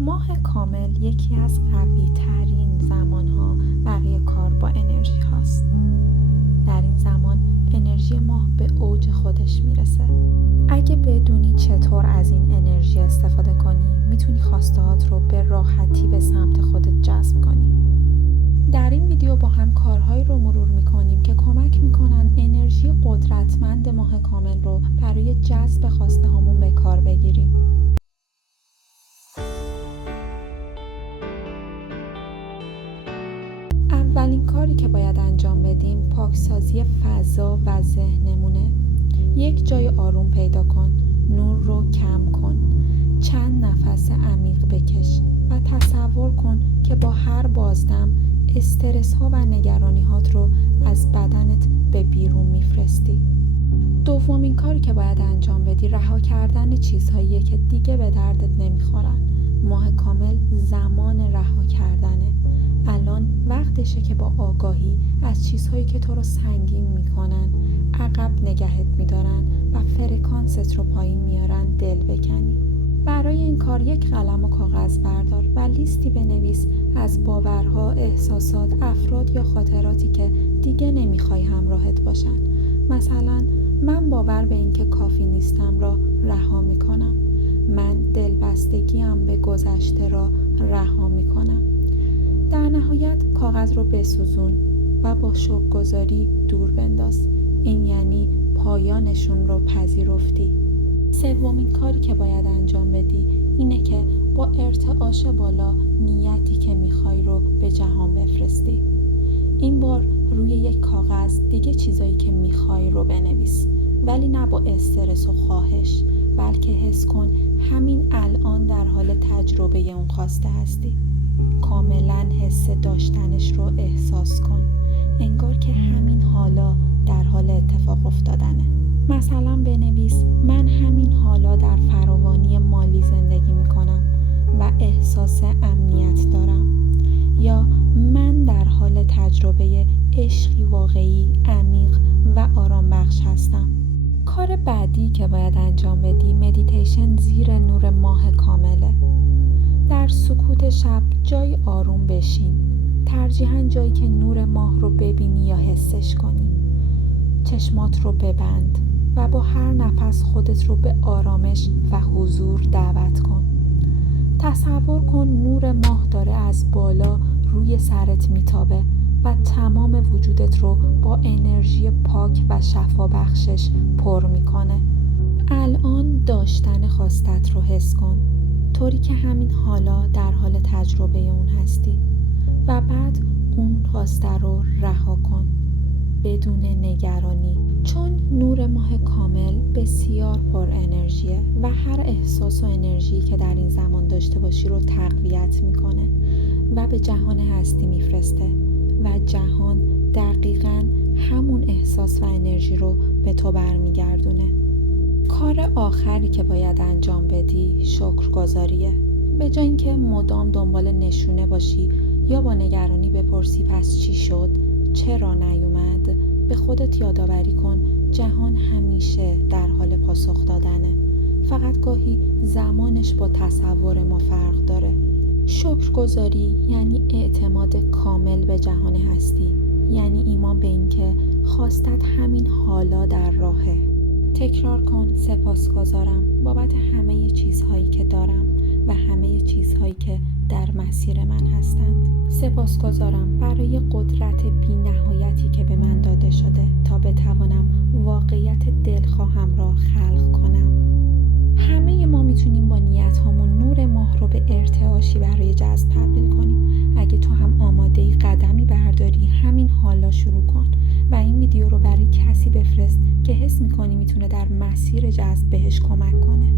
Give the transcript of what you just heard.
ماه کامل یکی از قوی ترین زمانها برای کار با انرژی هاست. در این زمان انرژی ماه به اوج خودش میرسه. اگه بدونی چطور از این انرژی استفاده کنی، میتونی خواستهات رو به راحتی به سمت خودت جذب کنی. در این ویدیو با هم کارهایی رو مرور میکنیم که کمک میکنن انرژی قدرتمند ماه کامل رو برای جذب خواسته هامون به کار بگیریم. اولین کاری که باید انجام بدیم پاکسازی فضا و ذهنمونه. یک جای آروم پیدا کن، نور رو کم کن، چند نفس عمیق بکش و تصور کن که با هر بازدم استرس ها و نگرانی هات رو از بدنت به بیرون میفرستی. دومین کاری که باید انجام بدی رها کردن چیزهاییه که دیگه به دردت نمیخورن. ماه کامل زمان رها کردنه. الان وقتشه که با آگاهی از چیزهایی که تو رو سنگین میکنن، عقب نگهت میدارن و فرکانست رو پایین میارن دل بکنی. برای این کار یک قلم و کاغذ بردار و لیستی بنویس از باورها، احساسات، افراد یا خاطراتی که دیگه نمیخوای همراهت باشن. مثلا من باور به این که کافی نیستم را رها میکنم. من دلبستگیم به گذشته را رها میکنم. در نهایت کاغذ رو بسوزون و با شکرگزاری دور بنداز. این یعنی پایانشون رو پذیرفتی. سومین کاری که باید انجام بدی اینه که با ارتعاش بالا نیتی که میخوای رو به جهان بفرستی. این بار روی یک کاغذ دیگه چیزایی که میخوای رو بنویس، ولی نه با استرس و خواهش، بلکه حس کن همین الان در حال تجربه اون خواسته هستی. کاملا حس داشتنش رو احساس کن، انگار که همین حالا در حال اتفاق افتادنه. مثلا بنویس من همین حالا در فراوانی مالی زندگی میکنم و احساس امنیت دارم، یا من در حال تجربه عشقی واقعی، عمیق و آرام بخش هستم. کار بعدی که باید انجام بدی مدیتیشن زیر نور ماه کامله. در سکوت شب جای آروم بشین، ترجیحاً جایی که نور ماه رو ببینی یا حسش کنی. چشمات رو ببند و با هر نفس خودت رو به آرامش و حضور دعوت کن. تصور کن نور ماه داره از بالا روی سرت میتابه و تمام وجودت رو با انرژی پاک و شفابخشش پر میکنه. الان داشتن خواستت رو حس کن، طوری که همین حالا در حال تجربه اون هستی، و بعد اون خواسته رو رها کن بدون نگرانی، چون نور ماه کامل بسیار پر انرژیه و هر احساس و انرژی که در این زمان داشته باشی رو تقویت میکنه و به جهان هستی میفرسته و جهان دقیقاً همون احساس و انرژی رو به تو برمیگردونه. کار آخری که باید انجام بدی شکرگزاریه. به جای اینکه مدام دنبال نشونه باشی یا با نگرانی بپرسی پس چی شد؟ چرا نیومد؟ به خودت یادآوری کن جهان همیشه در حال پاسخ دادنه. فقط گاهی زمانش با تصور ما فرق داره. شکرگزاری یعنی اعتماد کامل به جهان هستی، یعنی ایمان به این که خواستت همین حالا در راهه. تکرار کن سپاسگزارم بابت همه چیزهایی که دارم و همه چیزهایی که در مسیر من هستند. سپاسگزارم برای قدرت بی‌نهایتی که به من داده شده تا بتوانم واقعیت دلخواهم را خلق کنم. همه ما میتونیم با نیت هامون نور ماه رو به ارتعاشی برای جذب تبدیل کنیم. اگه تو هم آماده‌ای قدمی برداری، همین حالا شروع کن و این ویدیو رو برای کسی بفرست که حس می‌کنی میتونه در مسیر جذب بهش کمک کنه.